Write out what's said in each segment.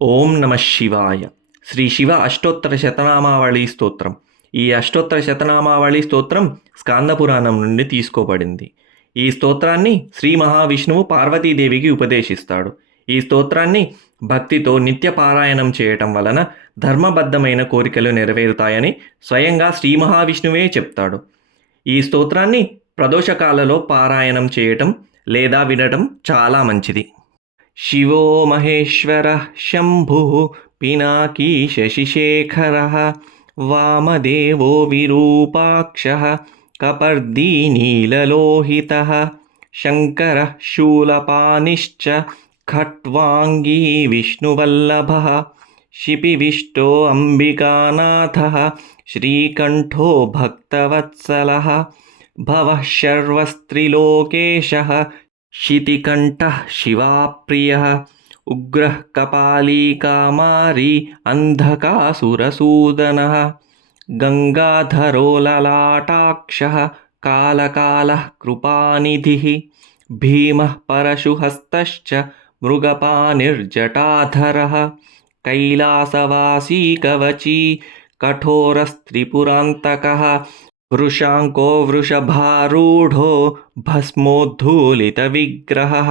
ఓం నమ శివాయ. శ్రీ శివ అష్టోత్తర శతనామావళి స్తోత్రం. ఈ అష్టోత్తర శతనామావళి స్తోత్రం స్కాంద పురాణం నుండి తీసుకోబడింది. ఈ స్తోత్రాన్ని శ్రీ మహావిష్ణువు పార్వతీదేవికి ఉపదేశిస్తాడు. ఈ స్తోత్రాన్ని భక్తితో నిత్య పారాయణం చేయటం వలన ధర్మబద్ధమైన కోరికలు నెరవేరుతాయని స్వయంగా శ్రీ మహావిష్ణువే చెప్తాడు. ఈ స్తోత్రాన్ని ప్రదోషకాలలో పారాయణం చేయటం లేదా వినటం చాలా మంచిది. शिवो महेश्वरः शम्भुः पिनाकी शशिशेखरः वामदेवो विरूपाक्षः कपर्दी नीललोहितः शङ्करः शूलपानिश्च खट्वाङ्गी विष्णुवल्लभः शिपिविष्टो अम्बिकानाथः श्रीकण्ठो भक्तवत्सलः भवः शर्वस्त्रिलोकेशः शितिकण्ठः शिवाप्रियः उग्रः कपालीकामारी अन्धकासुरसूदनः गङ्गाधरो ललाटाक्षः कालकालः कृपानिधिः भीमः परशुहस्तश्च मृगपानिर्जटाधरः कैलासवासी कवची कठोरस्त्रिपुरान्तकः वृषाङ्को वृषभारूढो भस्मोद्धूलितविग्रहः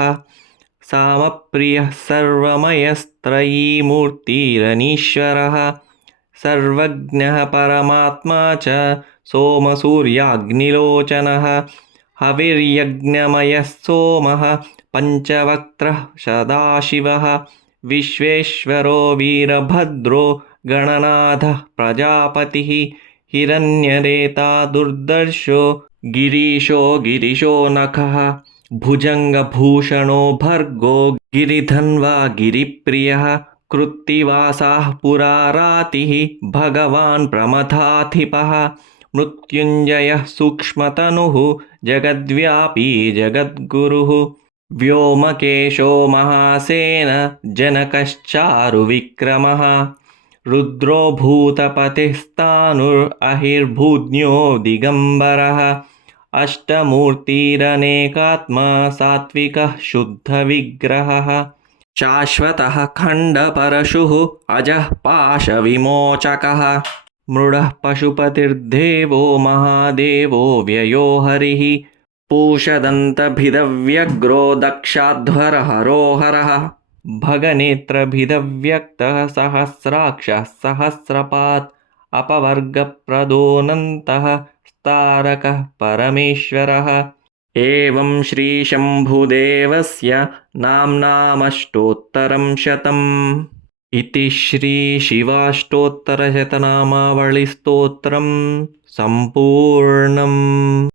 सामप्रियः सर्वमयस्त्रयीमूर्तिरनीश्वरः सर्वज्ञः परमात्मा च सोमसूर्याग्निलोचनः हविर्यज्ञमयः सोमः पञ्चवक्त्रः सदाशिवः विश्वेश्वरो वीरभद्रो गणनाथः प्रजापतिः हिरण्यरेता दुर्दर्शो गिरीशो गिरिशो नखः भुजङ्गभूषणो भर्गो गिरिधन्वा गिरिप्रियः कृत्तिवासः पुरारातिः भगवान् प्रमथाधिपः मृत्युञ्जयः सूक्ष्मतनुः जगद्व्यापी जगद्गुरुः व्योमकेशो महासेन जनकश्चारुविक्रमः रुद्रो भूतपतिस्तानुरहिर्भूज्ञो दिगम्बरः अष्टमूर्तिरनेकात्मा सात्विकः शुद्धविग्रहः शाश्वतः खण्डपरशुः अजः पाशविमोचकः मृडः पशुपतिर्देवो महादेवो व्ययो हरिः पूषदन्तभिदव्यग्रो दक्षाध्वरहरोहरः भगनेत्रभिदव्यक्तः सहस्राक्षः सहस्रपात् अपवर्गप्रदोऽनन्तः स्तारकः परमेश्वरः एवं श्रीशम्भुदेवस्य नाम्नामष्टोत्तरं शतम् इति श्रीशिवाष्टोत्तरशतनामावळिस्तोत्रं सम्पूर्णम्।